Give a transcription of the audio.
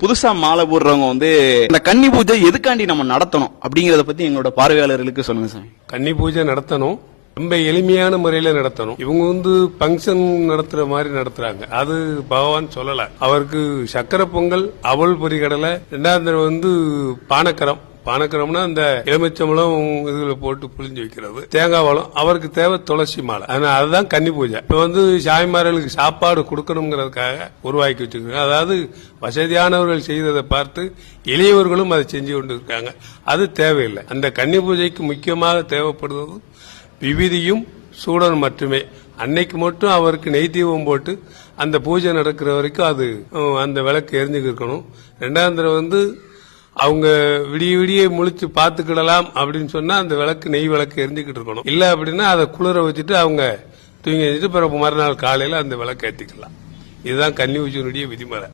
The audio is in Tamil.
புதுசா மாலை போடுறவங்க இந்த கன்னி பூஜை எதுக்காண்டி நம்ம நடத்தணும் அப்படிங்கறத பத்தி எங்களோட பார்வையாளர்களுக்கு சொல்லுங்க சார். கன்னி பூஜை நடத்தணும், ரொம்ப எளிமையான முறையில நடத்தணும். இவங்க பங்கன் நடத்துற மாதிரி நடத்துறாங்க. அது பகவான் சொல்லல. அவருக்கு சக்கரை பொங்கல், அவல் பொரிகடலை, ரெண்டாவது பானக்கரம். பானக்கரம்னா அந்த எலுமிச்சம்பழம் இதுல போட்டு புளிஞ்சு வைக்கிறது, தேங்காய் பழம். அவருக்கு தேவை துளசி மாலை. அதுதான் கன்னி பூஜை. இப்ப சாமிமார்களுக்கு சாப்பாடு கொடுக்கணுங்கிறதுக்காக உருவாக்கி வச்சிருக்காங்க. அதாவது வசதியானவர்கள் செய்ததை பார்த்து எளியவர்களும் அதை செஞ்சு கொண்டு இருக்காங்க. அது தேவையில்லை. அந்த கன்னி பூஜைக்கு முக்கியமாக தேவைப்படுவது விபூதியும் சூடனும் மட்டுமே. அன்னைக்கு மட்டும் அவருக்கு நெய் தீபம் போட்டு அந்த பூஜை நடக்கிற வரைக்கும் அது அந்த விளக்கு எரிஞ்சுக்கு இருக்கணும். ரெண்டாவது அவங்க விடிய விடிய முழிச்சு பாத்துக்கிடலாம் அப்படின்னு சொன்னா அந்த விளக்கு நெய் விளக்கு எரிஞ்சுக்கிட்டு இருக்கணும். இல்ல அப்படின்னா அதை குளிர வச்சுட்டு அவங்க தூங்கி வச்சுட்டு பிறகு மறுநாள் காலையில அந்த விளக்கு ஏற்றிக்கலாம். இதுதான் கன்னி பூஜையினுடைய விதிமுறை.